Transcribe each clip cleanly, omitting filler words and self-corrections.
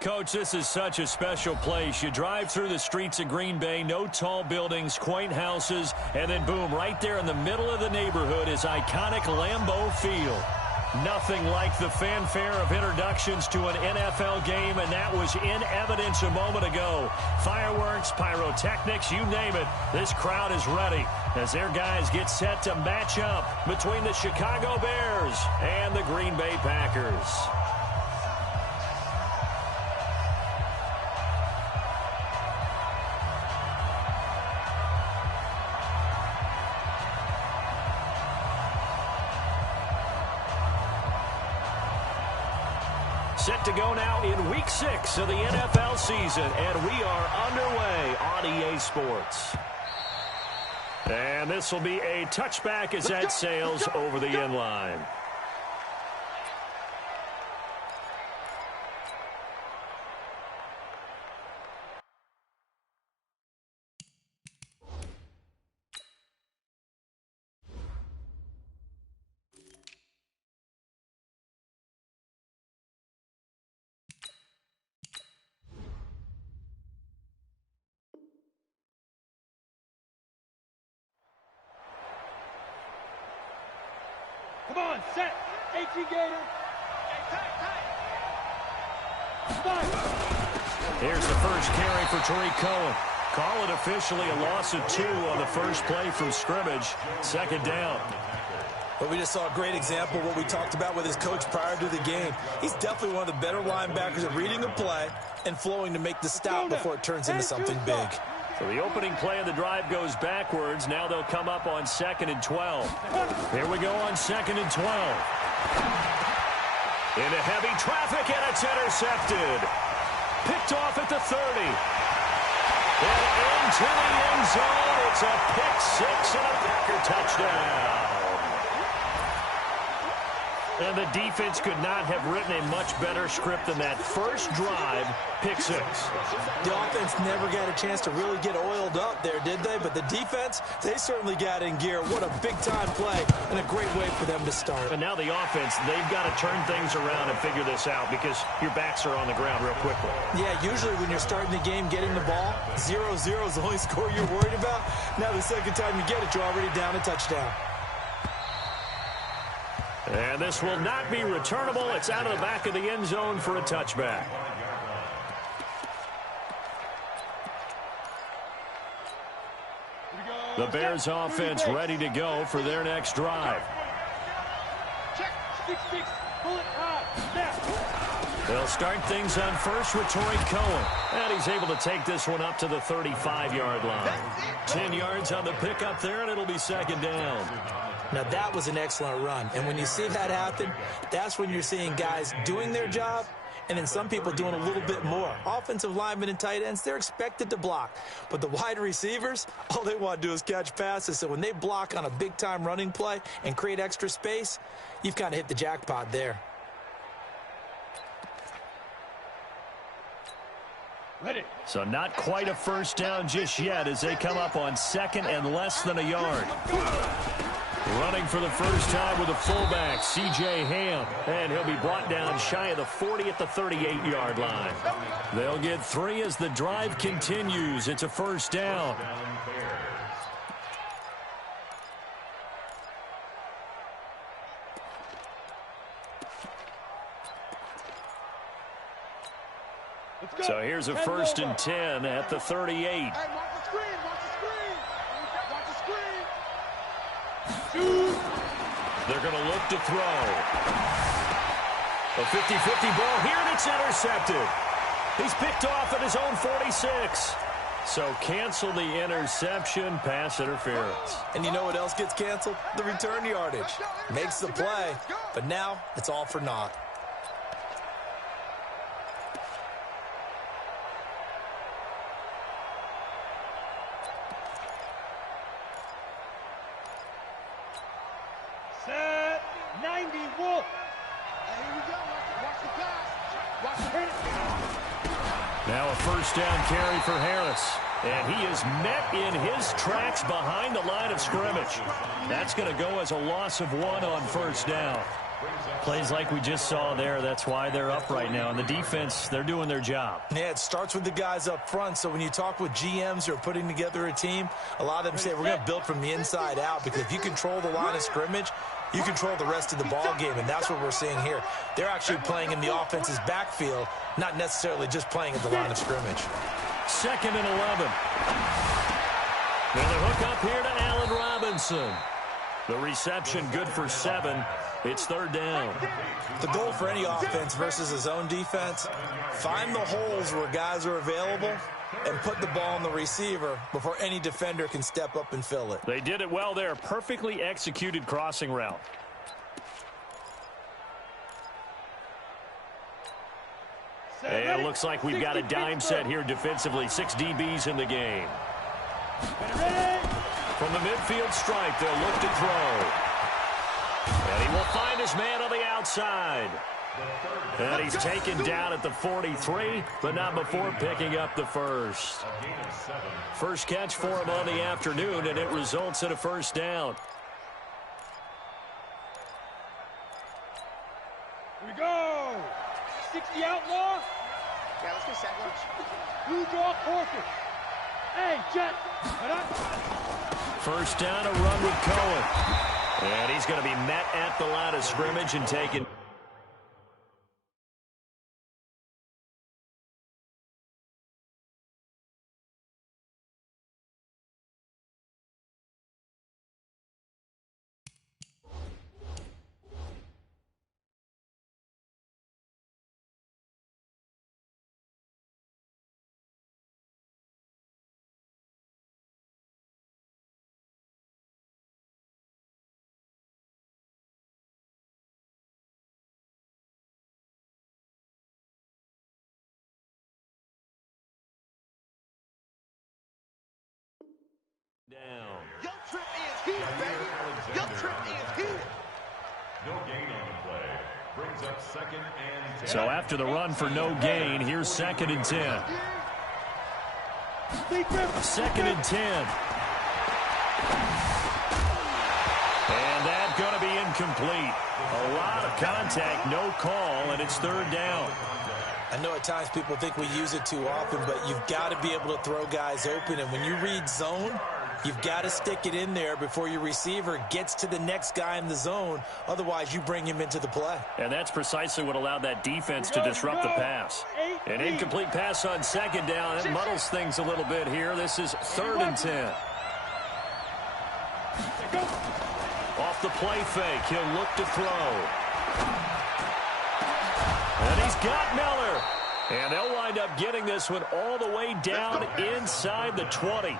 Coach, this is such a special place. You drive through the streets of Green Bay, no tall buildings, quaint houses, and then boom, right there in the middle of the neighborhood is iconic Lambeau Field. Nothing like the fanfare of introductions to an NFL game, and that was in evidence a moment ago. Fireworks, pyrotechnics, you name it. This crowd is ready as their guys get set to match up between the Chicago Bears and the Green Bay Packers. Set to go now in Week 6 of the NFL season, and we are underway on EA Sports. And this will be a touchback as that sails over the end line. Come on, set. HE Gator. Here's the first carry for Tariq Cohen. Call it officially a loss of 2 on the first play from scrimmage. Second down. But we just saw a great example of what we talked about with his coach prior to the game. He's definitely one of the better linebackers at reading a play and flowing to make the stop before it turns into something big. So the opening play of the drive goes backwards. Now they'll come up on 2nd and 12. Here we go on 2nd and 12. Into heavy traffic, and it's intercepted. Picked off at the 30. And into the end zone. It's a pick 6 and a Packer touchdown. And the defense could not have written a much better script than that first drive, pick 6. The offense never got a chance to really get oiled up there, did they? But the defense, they certainly got in gear. What a big-time play and a great way for them to start. And now the offense, they've got to turn things around and figure this out because your backs are on the ground real quickly. Yeah, usually when you're starting the game getting the ball, 0-0 is the only score you're worried about. Now the second time you get it, you're already down a touchdown. And this will not be returnable. It's out of the back of the end zone for a touchback. The Bears offense ready to go for their next drive. They'll start things on first with Tariq Cohen. And he's able to take this one up to the 35-yard line. 10 yards on the pickup there, and it'll be second down. Now, that was an excellent run. And when you see that happen, that's when you're seeing guys doing their job and then some people doing a little bit more. Offensive linemen and tight ends, they're expected to block. But the wide receivers, all they want to do is catch passes. So when they block on a big-time running play and create extra space, you've kind of hit the jackpot there. Ready. So not quite a first down just yet as they come up on 2nd and less than a yard. Running for the first time with a fullback, C.J. Ham. And he'll be brought down shy of the 40 at the 38-yard line. They'll get 3 as the drive continues. It's a first down. So here's a 1st and 10 at the 38. Hey, watch the screen, watch the screen. Watch the screen. They're going to look to throw. A 50-50 ball here, and it's intercepted. He's picked off at his own 46. So cancel the interception, pass interference. And you know what else gets canceled? The return yardage. Makes the play, but now it's all for naught. Set 90 Wolf. Here we go. Watch the pass. Watch the hit. Now a first down carry for Harris. And he is met in his tracks behind the line of scrimmage. That's going to go as a loss of 1 on first down. Plays like we just saw there, that's why they're up right now. And the defense, they're doing their job. Yeah, it starts with the guys up front. So when you talk with GMs who are putting together a team, a lot of them say we're going to build from the inside out, because if you control the line of scrimmage, you control the rest of the ball game, and that's what we're seeing here. They're actually playing in the offense's backfield, not necessarily just playing at the line of scrimmage. 2nd and 11. And the hook up here to Allen Robinson. The reception good for 7. It's 3rd down. The goal for any offense versus a zone defense, find the holes where guys are available and put the ball on the receiver before any defender can step up and fill it. They did it well there. Perfectly executed crossing route. And it looks like we've got a dime set here defensively. 6 DBs in the game. From the midfield stripe, they'll look to throw. And he will find his man on the outside. And he's taken down at the 43, but not before picking up the first. First catch for him on the afternoon, and it results in a 1st down. Here we go. 60 outlaw. Yeah, let's go set lunch. Blue draw corker. Hey, Jet. 1st down, a run with Cohen. And he's going to be met at the line of scrimmage and taken. Down. Your trip is here, baby. Your trip is here. No gain on the play. Brings up 2nd and 10. So after the run for no gain, here's 2nd and 10. 2nd and 10. And that's going to be incomplete. A lot of contact, no call, and it's 3rd down. I know at times people think we use it too often, but you've got to be able to throw guys open. And when you read zone, you've got to stick it in there before your receiver gets to the next guy in the zone. Otherwise, you bring him into the play. And that's precisely what allowed that defense to disrupt the pass. An incomplete pass on 2nd down. That muddles things a little bit here. This is 3rd and 10. Off the play fake. He'll look to throw. And he's got Miller. And they'll wind up getting this one all the way down inside the 20.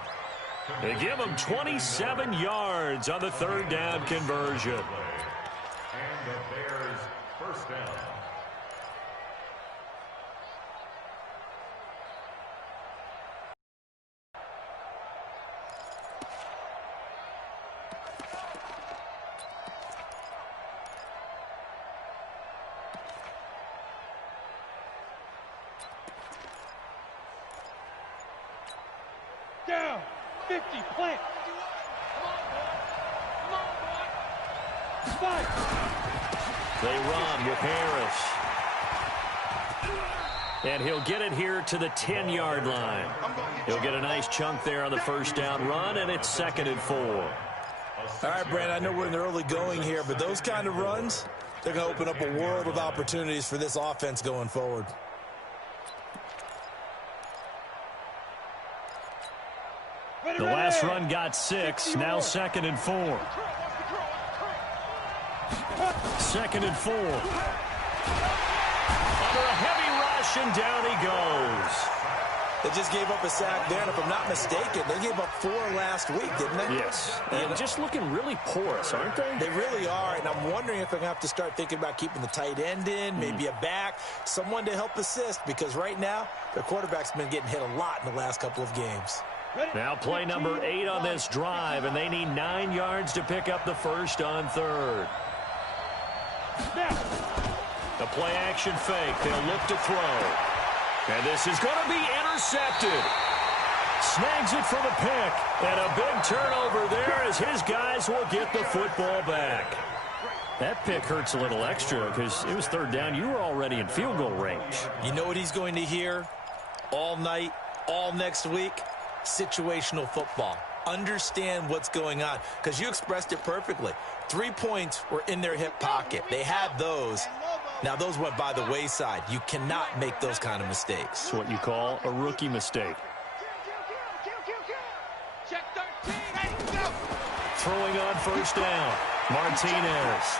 They give him 27 yards on the 3rd down conversion. And the Bears 1st down. Down. 50, plant. Fight. They run with Harris. And he'll get it here to the 10-yard line. He'll get a nice chunk there on the 1st down run, and it's 2nd and 4. All right, Brandon, I know we're in the early going here, but those kind of runs, they're going to open up a world of opportunities for this offense going forward. The last run got 6. Now 2nd and 4. 2nd and 4. Under a heavy rush, and down he goes. They just gave up a sack there, and if I'm not mistaken, they gave up 4 last week, didn't they? Yes. And just looking really porous, aren't they? They really are, and I'm wondering if they're going to have to start thinking about keeping the tight end in, maybe a back, someone to help assist, because right now, their quarterback's been getting hit a lot in the last couple of games. Now play number 8 on this drive, and they need 9 yards to pick up the first on 3rd. The play action fake. They'll look to throw. And this is going to be intercepted. Snags it for the pick. And a big turnover there as his guys will get the football back. That pick hurts a little extra because it was third down. You were already in field goal range. You know what he's going to hear all night, all next week? Situational football. Understand what's going on, because you expressed it perfectly. 3 points were in their hip pocket. They had those. Now, those went by the wayside. You cannot make those kind of mistakes. It's what you call a rookie mistake. Check 13. Hey, go. Throwing on first down. Martinez.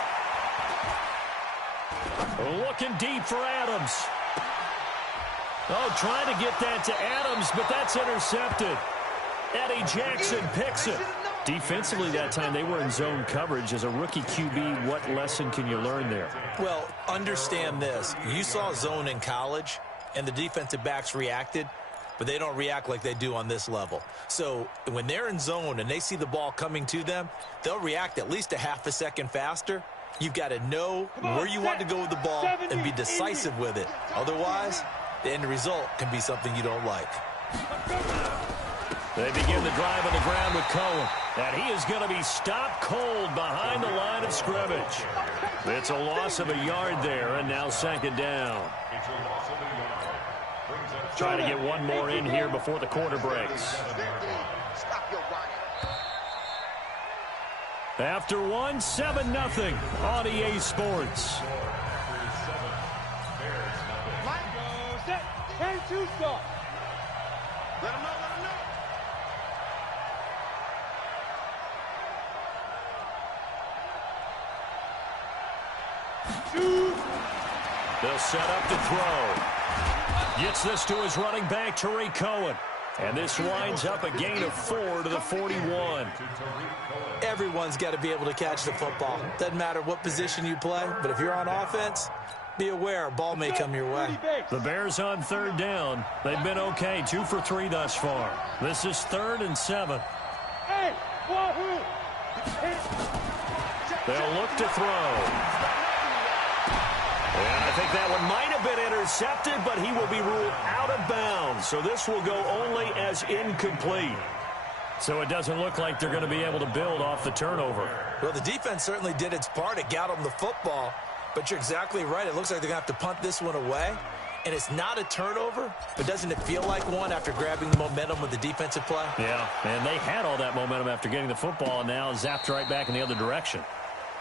Looking deep for Adams. Oh, trying to get that to Adams, but that's intercepted. Eddie Jackson picks it. Defensively that time, they were in zone coverage. As a rookie QB, what lesson can you learn there? Well, understand this. You saw zone in college, and the defensive backs reacted, but they don't react like they do on this level. So when they're in zone and they see the ball coming to them, they'll react at least a half a second faster. You've got to know where you want to go with the ball and be decisive with it. Otherwise, the end result can be something you don't like. They begin the drive on the ground with Cohen. And he is going to be stopped cold behind the line of scrimmage. It's a loss of a yard there, and now second down. Trying to get one more in here before the quarter breaks. After one, 7-0 on EA Sports. Set. 10-2 stop. Let him know, let him know. They'll set up to throw. Gets this to his running back, Tariq Cohen. And this winds up a gain of 4 to the 41. Everyone's got to be able to catch the football. Doesn't matter what position you play, but if you're on offense, be aware a ball may come your way. The Bears on third down. They've been okay, 2 for 3 thus far. This is 3rd and 7. Hey, Wahoo. They'll look to throw. And I think that one might have been intercepted, but he will be ruled out of bounds. So this will go only as incomplete. So it doesn't look like they're going to be able to build off the turnover. Well, the defense certainly did its part. It got them the football. But you're exactly right. It looks like they're going to have to punt this one away. And it's not a turnover, but doesn't it feel like one after grabbing the momentum with the defensive play? Yeah, and they had all that momentum after getting the football, and now zapped right back in the other direction.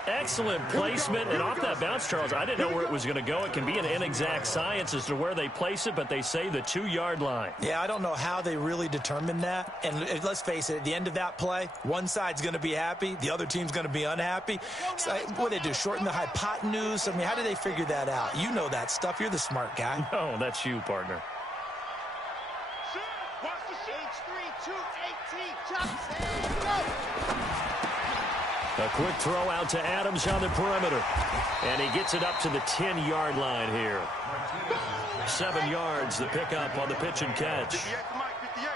Excellent placement, and off that bounce, Charles, I didn't know where it was going to go. It can be an inexact science as to where they place it, but they say the 2-yard line. Yeah, I don't know how they really determined that. And let's face it, at the end of that play, one side's going to be happy, the other team's going to be unhappy. So, what did they do, shorten the hypotenuse? I mean, how did they figure that out? You know that stuff. You're the smart guy. No, that's you, partner. Watch the H3 218 chops. Go. A quick throw out to Adams on the perimeter. And he gets it up to the 10-yard line here. 7 yards, the pickup on the pitch and catch. 58 to Mike, 58.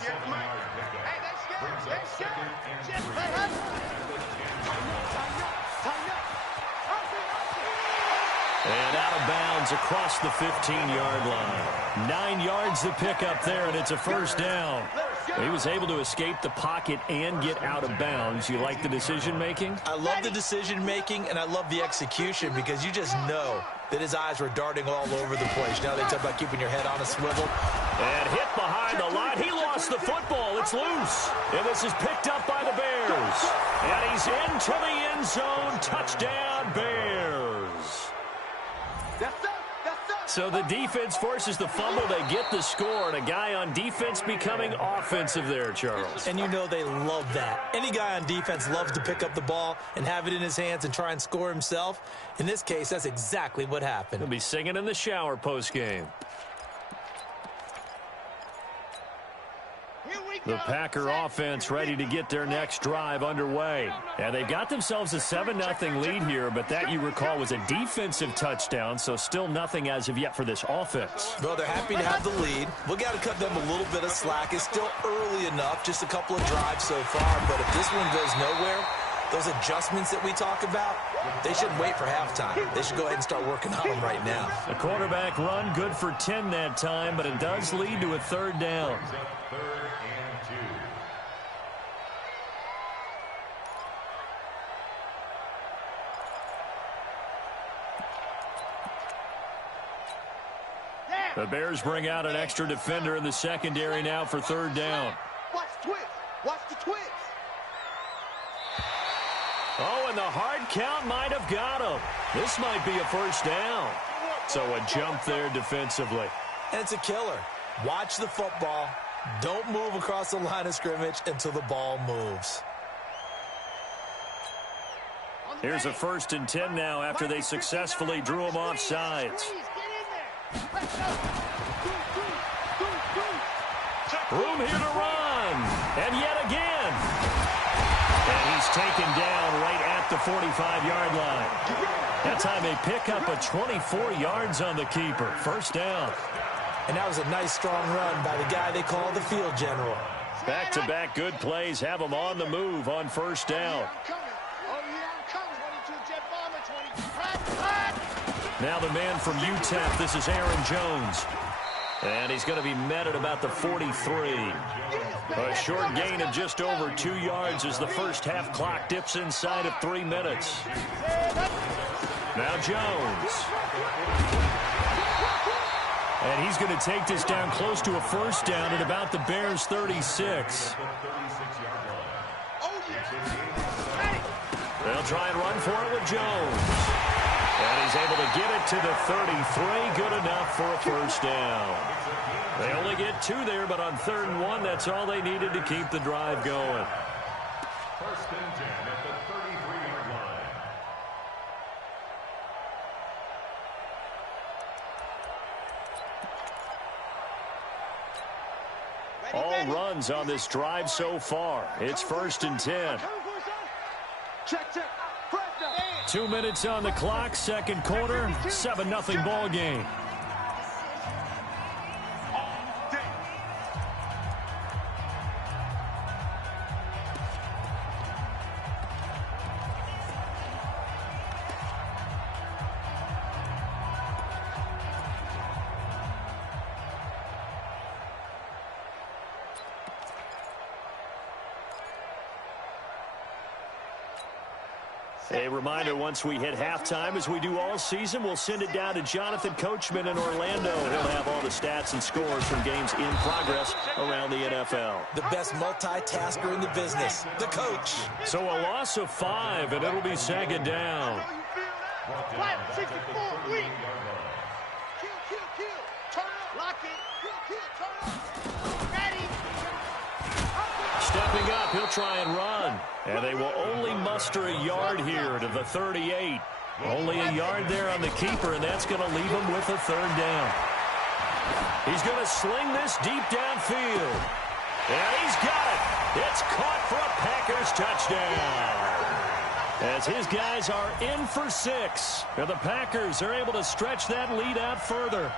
58 to Mike. Hey, let's go. Let's go. Just play up. And out of bounds across the 15-yard line. 9 yards the pickup there, and it's a first down. He was able to escape the pocket and get out of bounds. You like the decision-making? I love the decision-making, and I love the execution because you just know that his eyes were darting all over the place. You know, they talk about keeping your head on a swivel. And hit behind the line. He lost the football. It's loose. And this is picked up by the Bears. And he's into the end zone. Touchdown, Bears. That's up. So the defense forces the fumble. They get the score, and a guy on defense becoming offensive there, Charles. And you know they love that. Any guy on defense loves to pick up the ball and have it in his hands and try and score himself. In this case, that's exactly what happened. He'll be singing in the shower post-game. The Packer offense ready to get their next drive underway. And they've got themselves a 7-0 lead here, but that, you recall, was a defensive touchdown, so still nothing as of yet for this offense. Well, they're happy to have the lead. We got to cut them a little bit of slack. It's still early enough, just a couple of drives so far, but if this one goes nowhere, those adjustments that we talk about, they shouldn't wait for halftime. They should go ahead and start working on them right now. A quarterback run, good for 10 that time, but it does lead to a third down. The Bears bring out an extra defender in the secondary now for third down. Watch the twist. Watch the twist. Oh, and the hard count might have got him. This might be a first down. So a jump there defensively. And it's a killer. Watch the football. Don't move across the line of scrimmage until the ball moves. Here's a 1st and 10 now after they successfully drew him off sides. Room here to run. And yet again. And he's taken down right at the 45-yard line. That time they pick up a 24 yards on the keeper. First down. And that was a nice, strong run by the guy they call the field general. Back-to-back good plays have him on the move on first down. Now the man from UTEP, this is Aaron Jones. And he's going to be met at about the 43. A short gain of just over 2 yards as the first half clock dips inside of 3 minutes. Now Jones. And he's going to take this down close to a first down at about the Bears' 36. They'll try and run for it with Jones. And he's able to get it to the 33. Good enough for a first down. They only get 2 there, but on 3rd and 1, that's all they needed to keep the drive going. 1st and 10 at the 33-yard line. All runs on this drive so far. It's 1st and 10. Check, check. 2 minutes on the clock, second quarter, 7-0 ball game. A reminder, once we hit halftime, as we do all season, we'll send it down to Jonathan Coachman in Orlando. He'll have all the stats and scores from games in progress around the NFL. The best multitasker in the business, the coach. So a loss of 5, and it'll be second down. 64, weak. Kill. Turn up. Lock it. Kill, turn up. Ready. Stepping up, he'll try and run. And they will only muster a yard here to the 38. Only a yard there on the keeper, and that's going to leave him with a third down. He's going to sling this deep downfield. And he's got it. It's caught for a Packers touchdown. As his guys are in for 6. And the Packers are able to stretch that lead out further.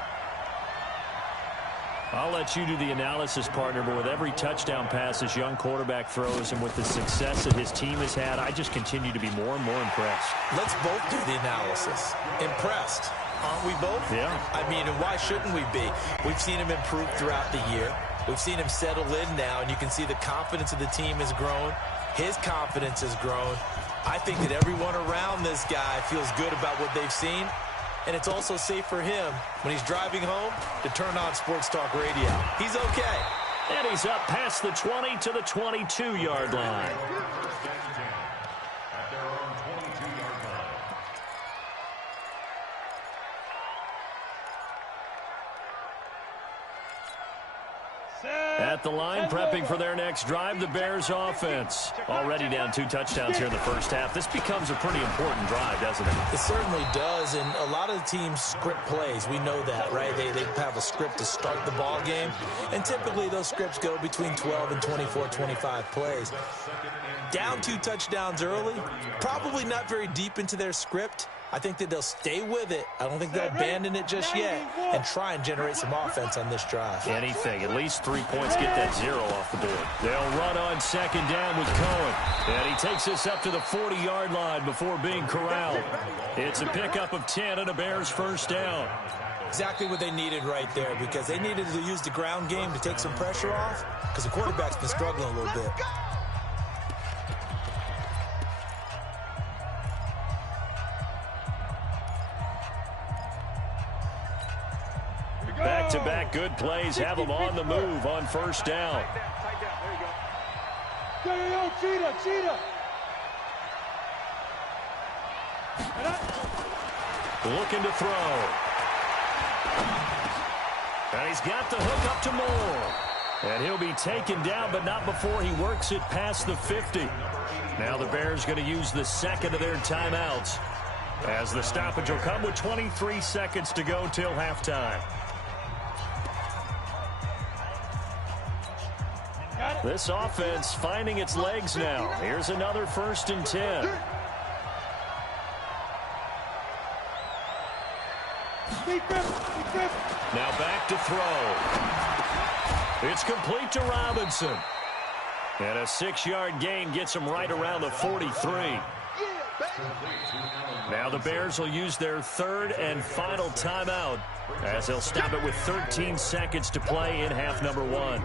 I'll let you do the analysis, partner, but with every touchdown pass this young quarterback throws and with the success that his team has had, I just continue to be more and more impressed. Let's both do the analysis. Impressed. Aren't we both? Yeah. I mean, and why shouldn't we be? We've seen him improve throughout the year. We've seen him settle in now, and you can see the confidence of the team has grown. His confidence has grown. I think that everyone around this guy feels good about what they've seen. And it's also safe for him when he's driving home to turn on Sports Talk Radio. He's okay. And he's up past the 20 to the 22-yard line. At their own 22-yard line. At the line, prepping for their next drive, the Bears offense. Already down 2 touchdowns here in the first half. This becomes a pretty important drive, doesn't it? It certainly does, and a lot of the teams script plays. We know that, right? They have a script to start the ball game, and typically those scripts go between 12 and 24, 25 plays. Down 2 touchdowns early, probably not very deep into their script. I think that they'll stay with it. I don't think they'll abandon it just yet and try and generate some offense on this drive. Anything. At least 3 points get that 0 off the board. They'll run on second down with Cohen. And he takes us up to the 40-yard line before being corralled. It's a pickup of 10 and a Bears first down. Exactly what they needed right there, because they needed to use the ground game to take some pressure off because the quarterback's been struggling a little bit. Back Back-to-back good plays have them on the move on first down. Cheetah. Looking to throw. And he's got the hook up to Moore. And he'll be taken down, but not before he works it past the 50. Now the Bears going to use the second of their timeouts, as the stoppage will come with 23 seconds to go till halftime. This offense finding its legs now. Here's another 1st and 10. Now back to throw. It's complete to Robinson. And a 6-yard gain gets him right around the 43. Now the Bears will use their 3rd and final timeout, as they'll stop it with 13 seconds to play in half number 1.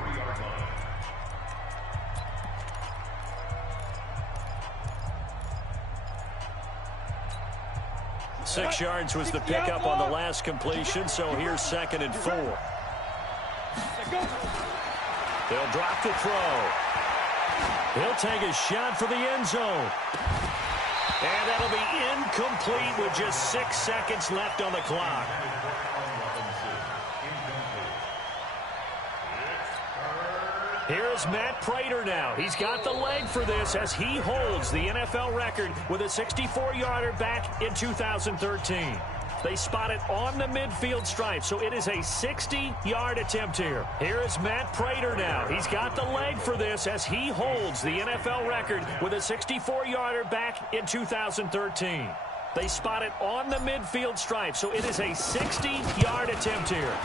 6 yards was the pickup on the last completion, so here's 2nd and 4. They'll drop the throw. He'll take a shot for the end zone. And that'll be incomplete with just 6 seconds left on the clock. Here's Matt Prater now. He's got the leg for this as he holds the NFL record with a 64-yarder back in 2013. They spot it on the midfield stripe, so it is a 60-yard attempt here. Here is Matt Prater now. He's got the leg for this as he holds the NFL record with a 64-yarder back in 2013. They spot it on the midfield stripe, so it is a 60-yard attempt here.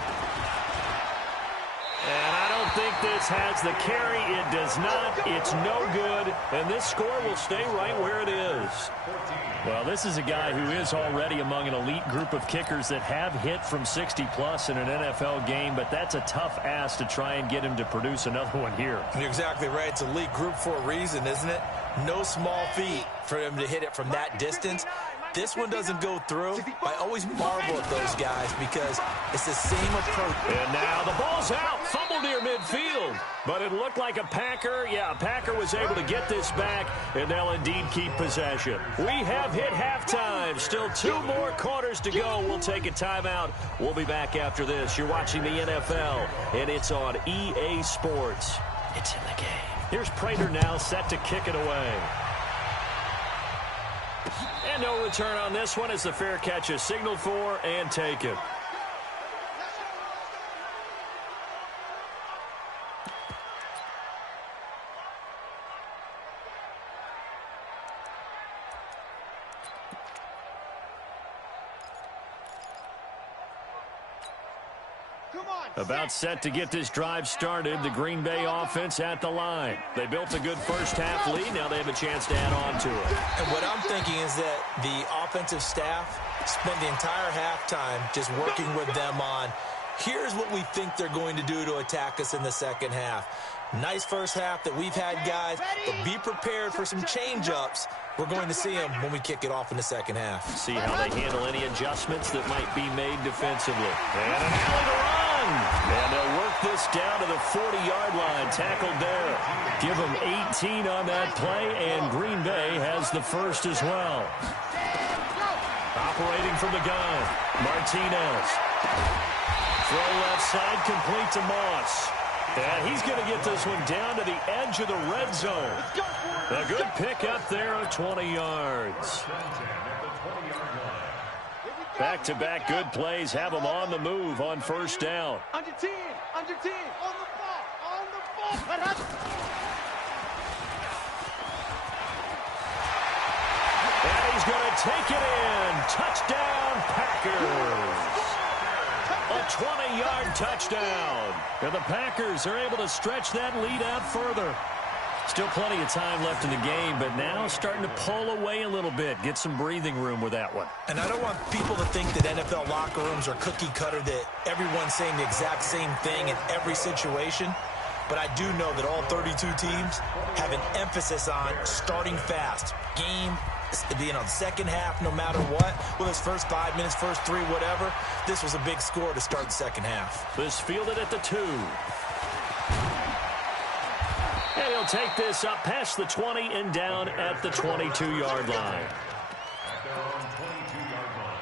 And I don't think this has the carry. It does not. It's no good. And this score will stay right where it is. Well, this is a guy who is already among an elite group of kickers that have hit from 60-plus in an NFL game, but that's a tough ask to try and get him to produce another one here. You're exactly right. It's elite group for a reason, isn't it? No small feat for him to hit it from that distance. This one doesn't go through. I always marvel at those guys because it's the same approach. And now the ball's out. Fumble near midfield. But it looked like a Packer. Yeah, a Packer was able to get this back, and they'll indeed keep possession. We have hit halftime. Still 2 more quarters to go. We'll take a timeout. We'll be back after this. You're watching the NFL, and it's on EA Sports. It's in the game. Here's Prater now set to kick it away. And no return on this one as the fair catch is signaled for and taken. About set to get this drive started. The Green Bay offense at the line. They built a good first half lead. Now they have a chance to add on to it. And what I'm thinking is that the offensive staff spent the entire halftime just working with them on, here's what we think they're going to do to attack us in the second half. Nice first half that we've had, guys, but be prepared for some change-ups. We're going to see them when we kick it off in the second half. See how they handle any adjustments that might be made defensively. And an alley to run. And they'll work this down to the 40-yard line. Tackled there. Give them 18 on that play, and Green Bay has the first as well. Operating from the gun, Martinez. Throw left side, complete to Moss. And he's going to get this one down to the edge of the red zone. A good pick up there of 20 yards. Back-to-back good plays have them on the move on first down. Under 10, on the ball. And he's going to take it in. Touchdown, Packers. A 20-yard touchdown. And the Packers are able to stretch that lead out further. Still plenty of time left in the game, but now starting to pull away a little bit. Get some breathing room with that one. And I don't want people to think that NFL locker rooms are cookie cutter, that everyone's saying the exact same thing in every situation. But I do know that all 32 teams have an emphasis on starting fast. Game being on second half no matter what. Well, his first 5 minutes, first 3, whatever. This was a big score to start the second half. This fielded at the 2. And he'll take this up past the 20 and down at the 22-yard line. At their own 22-yard line.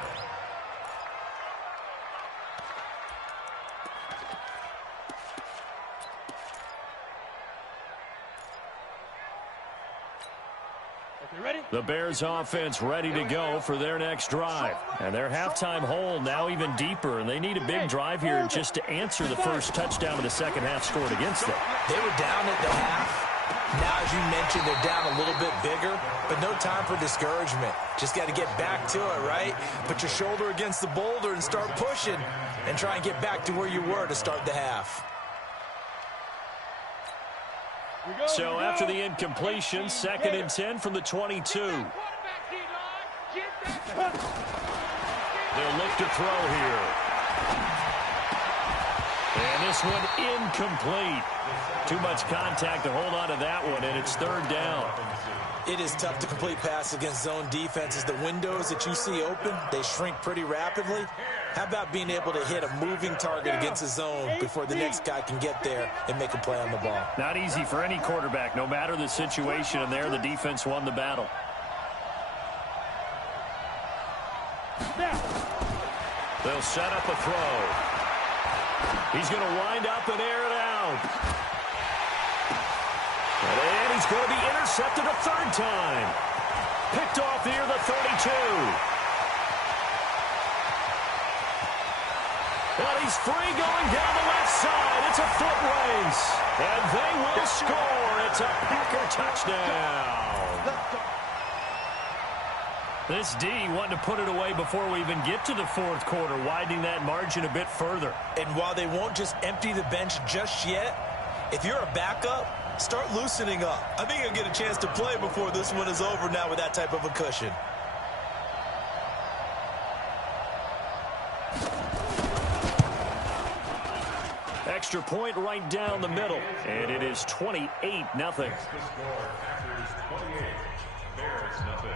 The Bears offense ready to go for their next drive. And their halftime hole now even deeper, and they need a big drive here just to answer the first touchdown of the second half scored against them. They were down at the half. Now, as you mentioned, they're down a little bit bigger, but no time for discouragement. Just got to get back to it, right? Put your shoulder against the boulder and start pushing and try and get back to where you were to start the half. So after the incompletion, 2nd and 10 from the 22. They'll look to throw here. And this one incomplete. Too much contact to hold on to that one, and it's 3rd down. It is tough to complete passes against zone defenses. The windows that you see open, they shrink pretty rapidly. How about being able to hit a moving target against a zone before the next guy can get there and make a play on the ball? Not easy for any quarterback, no matter the situation, and there the defense won the battle. They'll set up a throw. He's going to wind up and air it out. And he's going to be intercepted a 3rd time. Picked off near the 32. And he's free going down the left side. It's a foot race. And they will score. It's a Packer touchdown. This D wanting to put it away before we even get to the 4th quarter, widening that margin a bit further. And while they won't just empty the bench just yet, if you're a backup, start loosening up. I think you'll get a chance to play before this one is over now with that type of a cushion. Extra point right down the middle. And it is 28-0. The score, Packers 28, Bears nothing.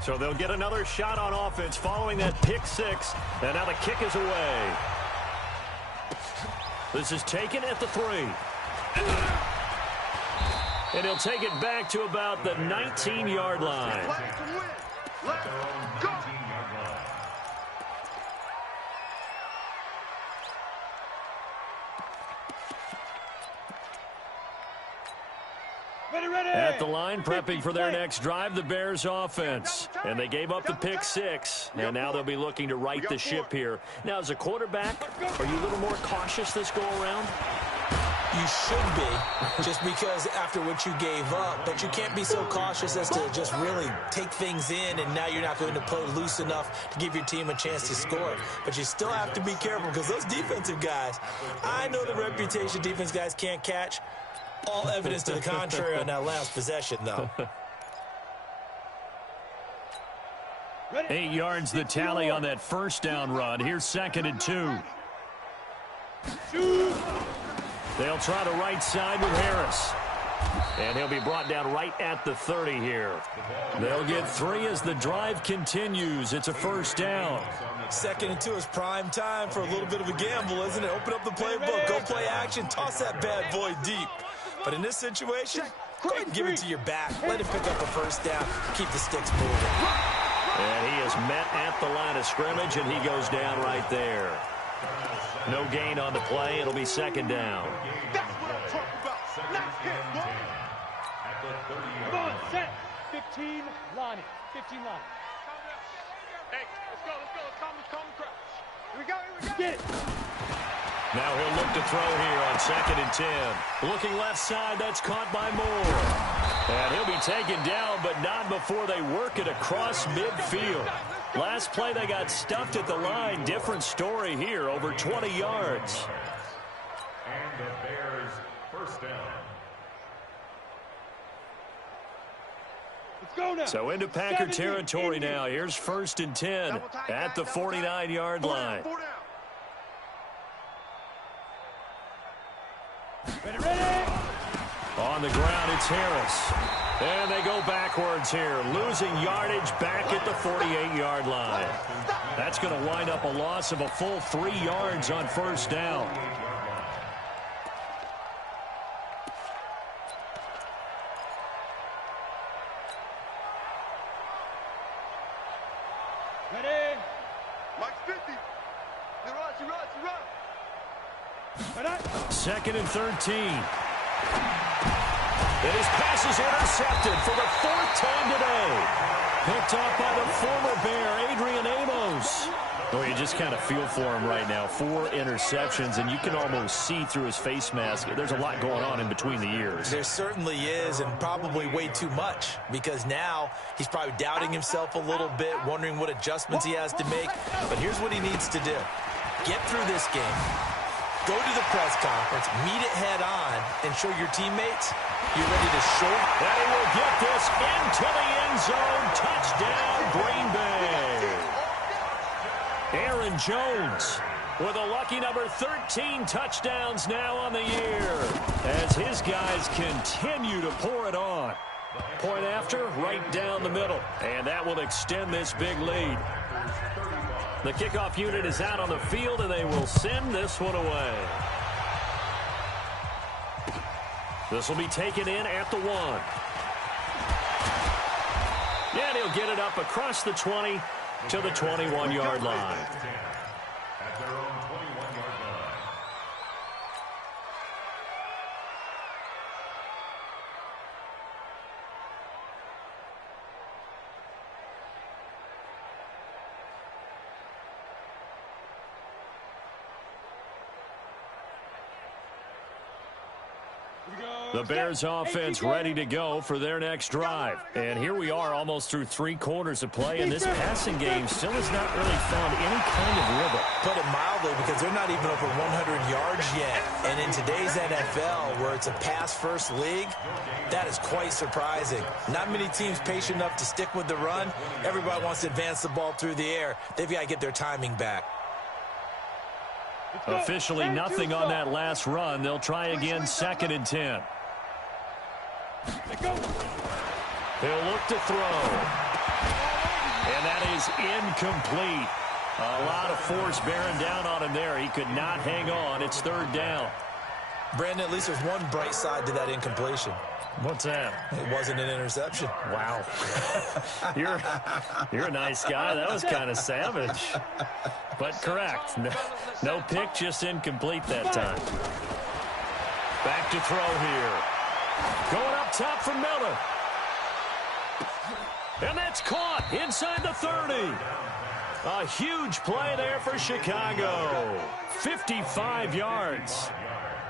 So they'll get another shot on offense following that pick 6. And now the kick is away. This is taken at the 3. And he'll take it back to about the 19-yard line. Let's go. At the line, prepping for their next drive, the Bears offense. And they gave up the pick 6. And now they'll be looking to right the ship here. Now, as a quarterback, are you a little more cautious this go-around? You should be, just because after what you gave up. But you can't be so cautious as to just really take things in, and now you're not going to play loose enough to give your team a chance to score. But you still have to be careful, because those defensive guys, I know the reputation defense guys can't catch. All evidence to the contrary on that last possession, though. 8 yards the tally on that first down run. Here's 2nd and 2. They'll try the right side with Harris. And he'll be brought down right at the 30 here. They'll get 3 as the drive continues. It's a first down. 2nd and 2 is prime time for a little bit of a gamble, isn't it? Open up the playbook, go play action, toss that bad boy deep. But in this situation, go ahead and give it to your back. Let him pick up a first down. Keep the sticks moving. And he is met at the line of scrimmage, and he goes down right there. No gain on the play. It'll be 2nd down. That's what I'm talking about. Nice hit, boy. At the 30-yard Come on, line. set. 15, Lonnie. 15, Lonnie. Hey, let's go. Let's calm the crouch. Here we go. Get it. Now he'll look to throw here on 2nd and 10. Looking left side, that's caught by Moore. And he'll be taken down, but not before they work it across midfield. Last play, they got stuffed at the line. Different story here, over 20 yards. And the Bears first down. Let's go now. So into Packer territory now. Here's 1st and 10 at the 49-yard line. Ready. On the ground, it's Harris. And they go backwards here, losing yardage back at the 48-yard line. That's going to wind up a loss of a full 3 yards on 1st down. Ready. Mike's 50. You run. 2nd and 13. And his pass is intercepted for the 4th time today. Picked off by the former Bear, Adrian Amos. Oh, you just kind of feel for him right now. 4 interceptions, and you can almost see through his face mask. There's a lot going on in between the ears. There certainly is, and probably way too much, because now he's probably doubting himself a little bit, wondering what adjustments he has to make. But here's what he needs to do. Get through this game. Go to the press conference, meet it head on, and show your teammates you're ready to show. And he will get this into the end zone. Touchdown, Green Bay. Aaron Jones with a lucky number 13 touchdowns now on the year as his guys continue to pour it on. Point after, right down the middle, and that will extend this big lead. The kickoff unit is out on the field, and they will send this one away. This will be taken in at the 1. And he'll get it up across the 20 to the 21-yard line. At their own 21-yard line. The Bears offense ready to go for their next drive. And here we are almost through 3 quarters of play, and this passing game still has not really found any kind of rhythm. Put it mildly, because they're not even over 100 yards yet. And in today's NFL, where it's a pass-first league, that is quite surprising. Not many teams patient enough to stick with the run. Everybody wants to advance the ball through the air. They've got to get their timing back. Officially nothing on that last run. They'll try again, 2nd and 10. He'll look to throw. And that is incomplete. A lot of force bearing down on him there. He could not hang on. It's 3rd down. Brandon, at least there's one bright side to that incompletion. What's that? It wasn't an interception. Wow. You're a nice guy. That was kind of savage. But correct. No pick, just incomplete that time. Back to throw here. Going up top for Miller. And that's caught inside the 30. A huge play there for Chicago. 55 yards.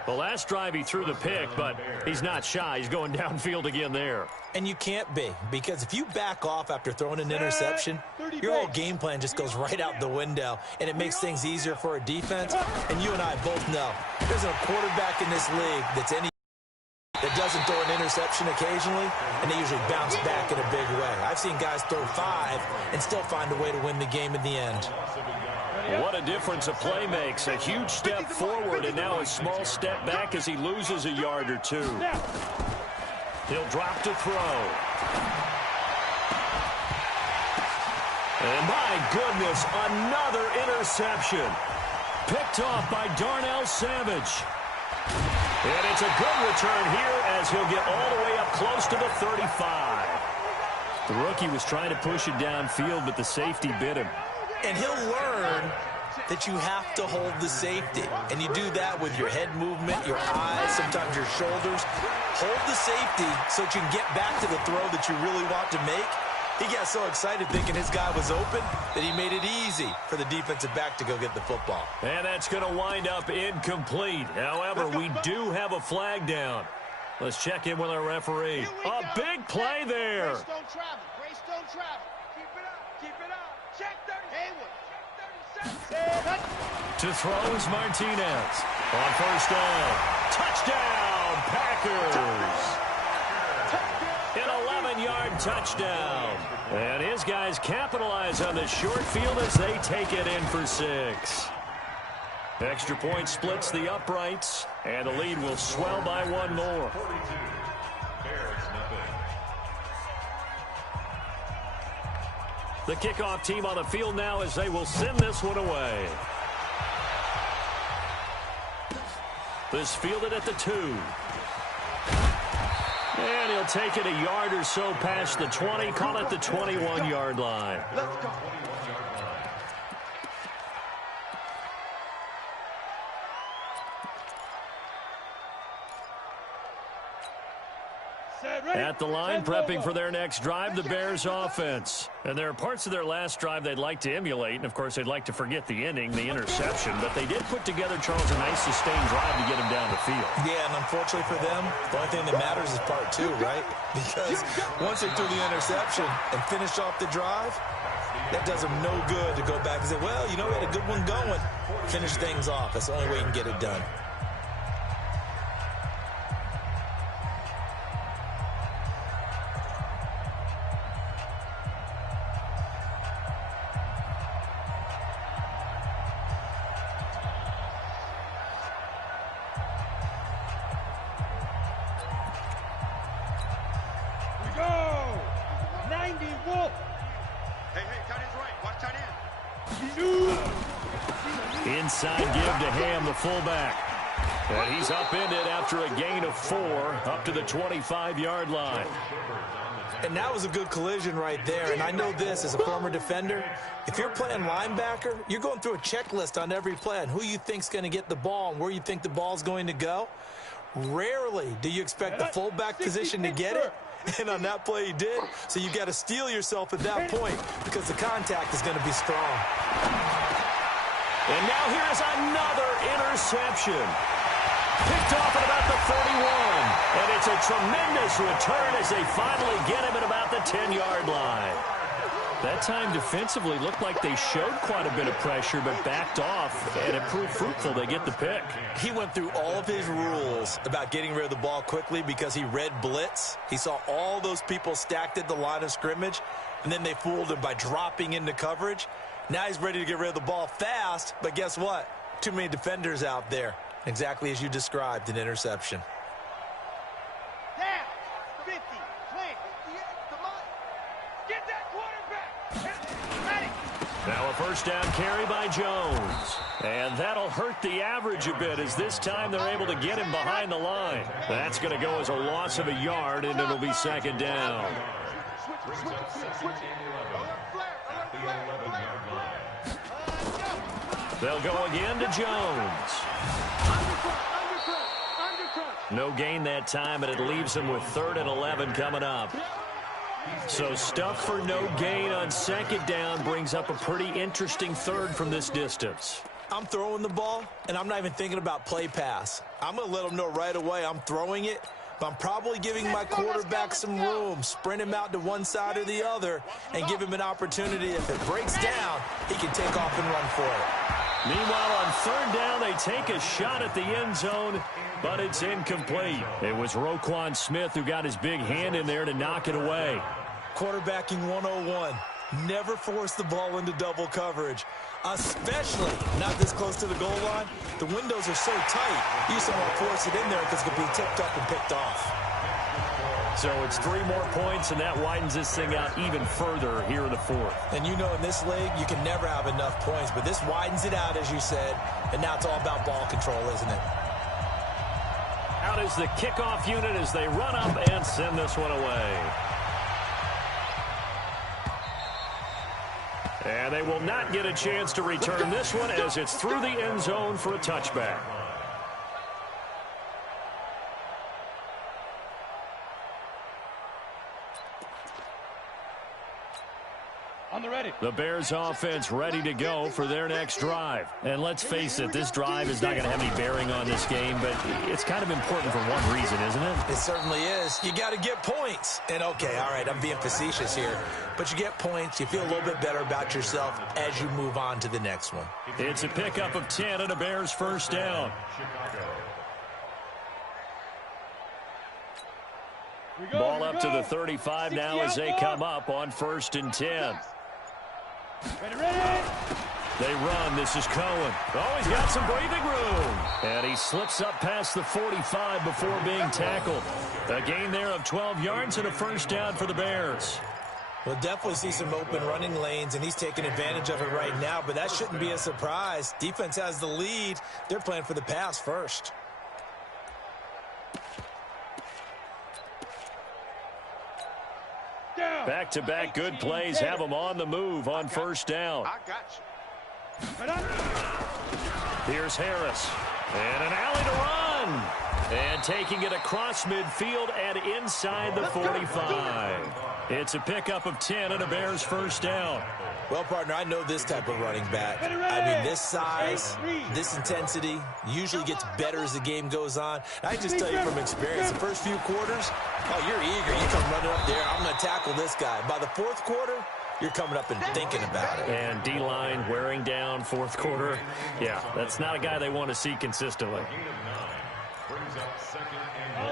The last drive he threw the pick, but he's not shy. He's going downfield again there. And you can't be, because if you back off after throwing an interception, your whole game plan just goes right out the window, and it makes things easier for a defense. And you and I both know there's a quarterback in this league that doesn't throw an interception occasionally, and they usually bounce back in a big way. I've seen guys throw 5 and still find a way to win the game in the end. What a difference a play makes. A huge step forward and now a small step back as he loses a yard or 2. He'll drop to throw. And my goodness, another interception. Picked off by Darnell Savage. And it's a good return here as he'll get all the way up close to the 35. The rookie was trying to push it downfield, but the safety bit him. And he'll learn that you have to hold the safety. And you do that with your head movement, your eyes, sometimes your shoulders. Hold the safety so that you can get back to the throw that you really want to make. He got so excited thinking his guy was open that he made it easy for the defensive back to go get the football. And that's going to wind up incomplete. However, we do have a flag down. Let's check in with our referee. A big play there. Grace don't travel. Grace don't travel. Keep it up. Keep it up. Check 30. Haywood. Check 37. To throw is Martinez. On 1st down. Touchdown, Packers. And an 11-yard touchdown. And his guys capitalize on the short field as they take it in for 6. Extra point splits the uprights, and the lead will swell by 1 more. The kickoff team on the field now as they will send this one away. This fielded at the 2. And he'll take it a yard or so past the 20, call it the 21-yard line. Let's go. At the line, prepping for their next drive, the Bears offense. And there are parts of their last drive they'd like to emulate. And, of course, they'd like to forget the ending, the interception. But they did put together, Charles, a nice sustained drive to get him down the field. Yeah, and unfortunately for them, the only thing that matters is part 2, right? Because once they threw the interception and finished off the drive, that does them no good to go back and say, well, you know, we had a good one going. Finish things off. That's the only way you can get it done. Inside give to Ham, the fullback. And he's upended after a gain of 4 up to the 25-yard line. And that was a good collision right there. And I know this as a former defender. If you're playing linebacker, you're going through a checklist on every play on who you think's going to get the ball and where you think the ball's going to go. Rarely do you expect the fullback position to get it. And on that play he did. So you got to steel yourself at that point because the contact is going to be strong. And now here's another interception. Picked off at about the 31. And it's a tremendous return as they finally get him at about the 10-yard line. That time defensively looked like they showed quite a bit of pressure but backed off, and it proved fruitful. They get the pick. He went through all of his rules about getting rid of the ball quickly because he read blitz. He saw all those people stacked at the line of scrimmage, and then they fooled him by dropping into coverage. Now he's ready to get rid of the ball fast, but guess what? Too many defenders out there. Exactly as you described, an interception. Down. 50. Clean. Come on. Get that quarterback. Ready. Now a first down carry by Jones. And that'll hurt the average a bit as this time they're able to get him behind the line. That's going to go as a loss of a yard, and it'll be second down. They'll go again to Jones. No gain that time, and it leaves them with 3rd and 11 coming up. So stuff for no gain on second down brings up a pretty interesting 3rd from this distance. I'm throwing the ball, and I'm not even thinking about play pass. I'm going to let them know right away I'm throwing it, but I'm probably giving my quarterback some room, sprint him out to one side or the other, and give him an opportunity. If it breaks down, he can take off and run for it. Meanwhile, on 3rd down, they take a shot at the end zone, but it's incomplete. It was Roquan Smith who got his big hand in there to knock it away. Quarterbacking 101. Never force the ball into double coverage, especially not this close to the goal line. The windows are so tight, you just don't want to force it in there because it could be tipped up and picked off. So it's 3 more points, and that widens this thing out even further here in the 4th. And you know in this league, you can never have enough points, but this widens it out, as you said, and now it's all about ball control, isn't it? Out is the kickoff unit as they run up and send this one away. And they will not get a chance to return this one as it's through the end zone for a touchback. On the ready. The Bears offense ready to go for their next drive. And let's face it, this drive is not going to have any bearing on this game, but it's kind of important for one reason, isn't it? It certainly is. You got to get points. And okay, all right, I'm being facetious here, but you get points, you feel a little bit better about yourself as you move on to the next one. It's a pickup of 10 and a Bears first down. Ball up to the 35 now as they come up on 1st and 10. Ready. They run. This is Cohen. Oh, he's got some breathing room. And he slips up past the 45 before being tackled. A gain there of 12 yards and a 1st down for the Bears. We'll definitely see some open running lanes, and he's taking advantage of it right now, but that shouldn't be a surprise. Defense has the lead. They're playing for the pass first. Back-to-back good plays have them on the move on 1st down. I got you. Here's Harris. And an alley to run. And taking it across midfield and inside the 45. It's a pickup of 10 and a Bears 1st down. Well, partner, I know this type of running back. I mean, this size, this intensity usually gets better as the game goes on. I can just tell you from experience, the first few quarters, oh, you're eager. You come running up there. I'm going to tackle this guy. By the 4th quarter, you're coming up and thinking about it. And D-line wearing down 4th quarter. Yeah, that's not a guy they want to see consistently.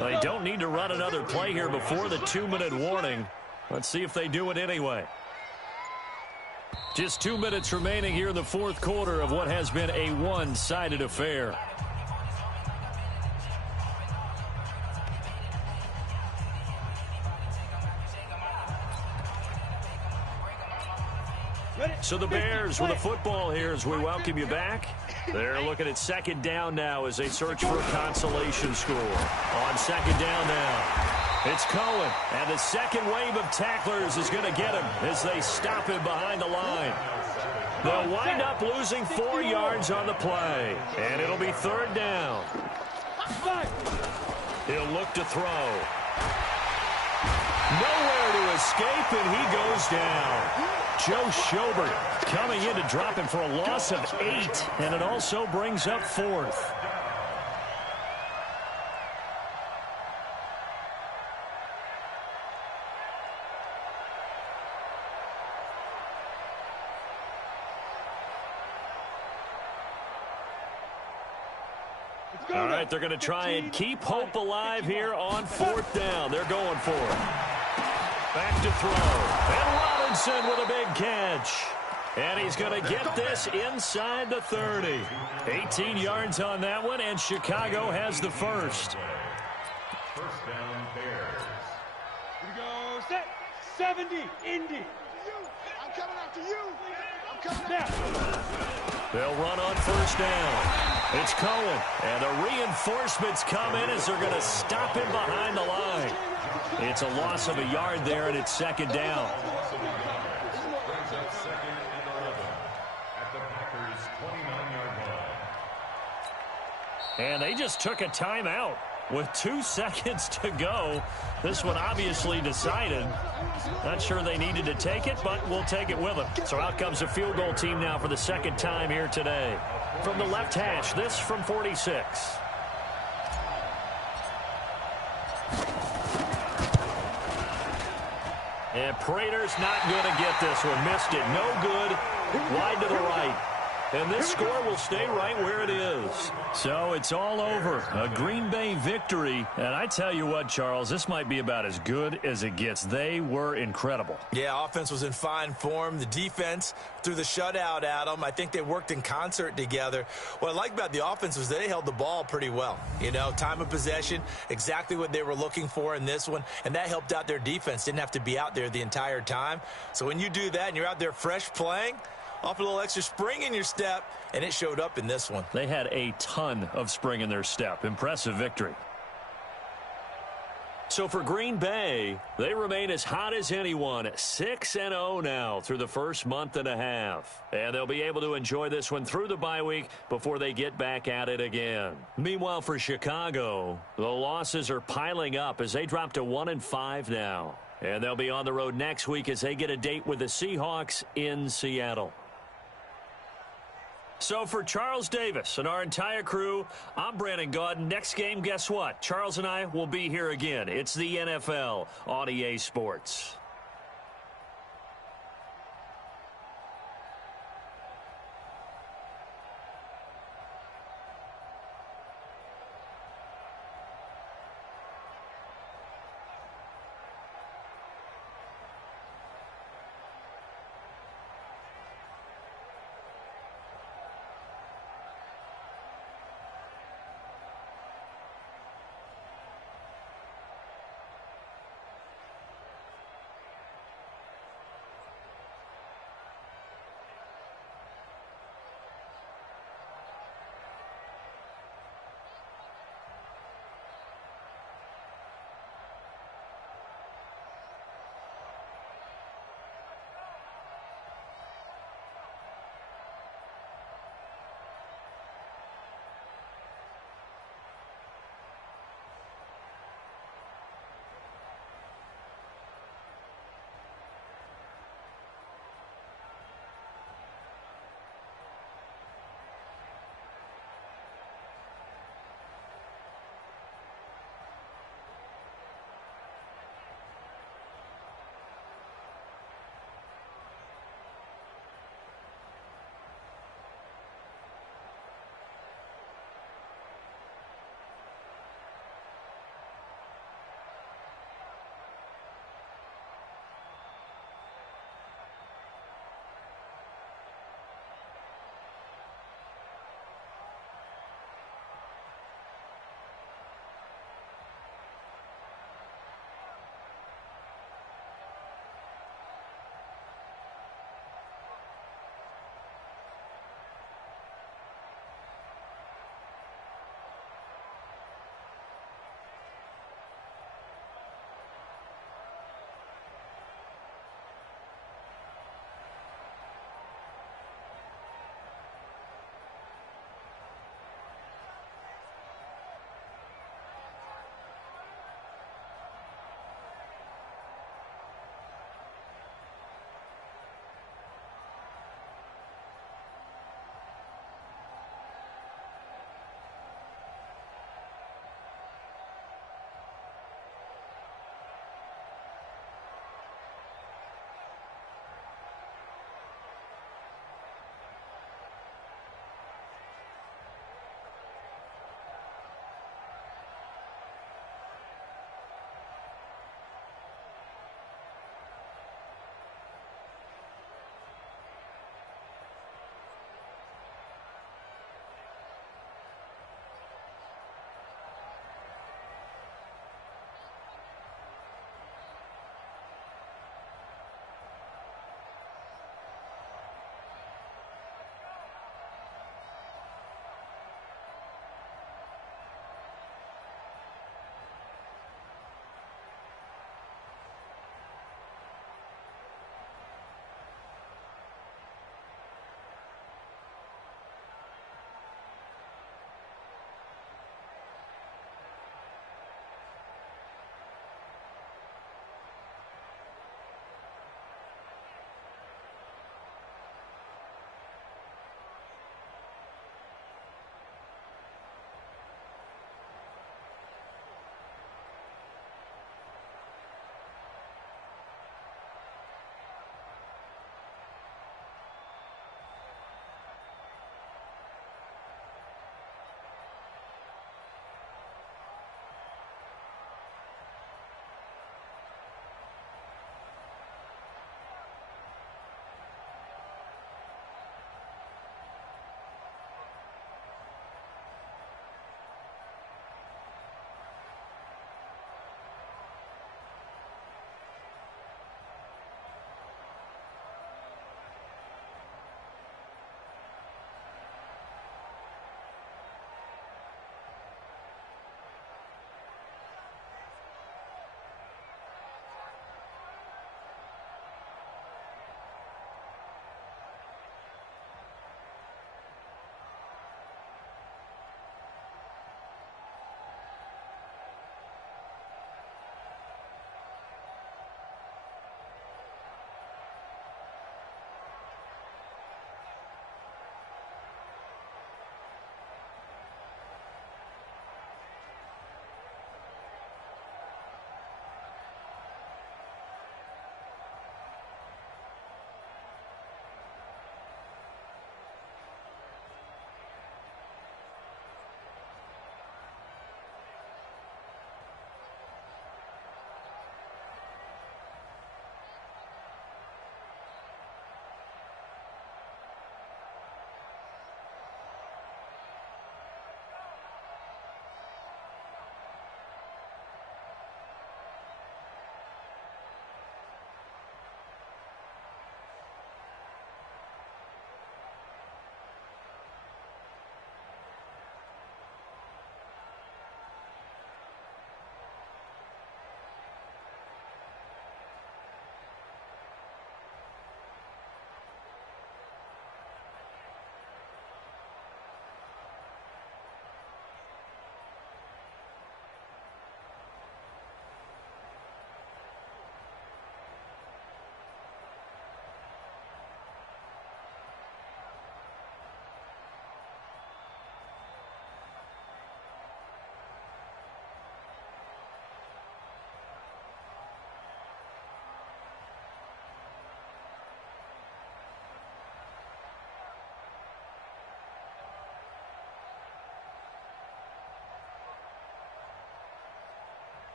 They don't need to run another play here before the 2-minute warning. Let's see if they do it anyway. Just 2 minutes remaining here in the 4th quarter of what has been a one-sided affair. So the Bears with the football here as we welcome you back. They're looking at 2nd down now as they search for a consolation score. On 2nd down now. It's Cohen, and the second wave of tacklers is going to get him as they stop him behind the line. They'll wind up losing 4 yards on the play, and it'll be 3rd down. He'll look to throw. Nowhere to escape, and he goes down. Joe Schobert coming in to drop him for a loss of 8, and it also brings up 4th. All right, they're going to try and keep hope alive here on 4th down. They're going for it. Back to throw. And Robinson with a big catch. And he's going to get this inside the 30. 18 yards on that one, and Chicago has the first. 1st down, Bears. Here we go. Set. 70. Indy. I'm coming after you. I'm coming after you. They'll run on 1st down. It's Cohen, and the reinforcements come in as they're going to stop him behind the line. It's a loss of a yard there, and it's 2nd down. Brings up 2nd and 11 at the Packers' 29-yard line. And they just took a timeout with 2 seconds to go. This one obviously decided. Not sure they needed to take it, but we'll take it with them. So out comes a field goal team now for the 2nd time here today. From the left hash, this from 46. And Prater's not going to get this one. Missed it. No good. Wide to the right. And this score will stay right where it is. So it's all over. A Green Bay victory. And I tell you what, Charles, this might be about as good as it gets. They were incredible. Yeah, offense was in fine form. The defense threw the shutout at them. I think they worked in concert together. What I like about the offense was they held the ball pretty well. You know, time of possession, exactly what they were looking for in this one. And that helped out their defense. Didn't have to be out there the entire time. So when you do that and you're out there fresh playing, off a little extra spring in your step, and it showed up in this one. They had a ton of spring in their step. Impressive victory. So for Green Bay, they remain as hot as anyone, 6-0 now through the first month and a half. And they'll be able to enjoy this one through the bye week before they get back at it again. Meanwhile, for Chicago, the losses are piling up as they drop to 1-5 now. And they'll be on the road next week as they get a date with the Seahawks in Seattle. So for Charles Davis and our entire crew, I'm Brandon Gaudin. Next game, guess what? Charles and I will be here again. It's the NFL on EA Sports.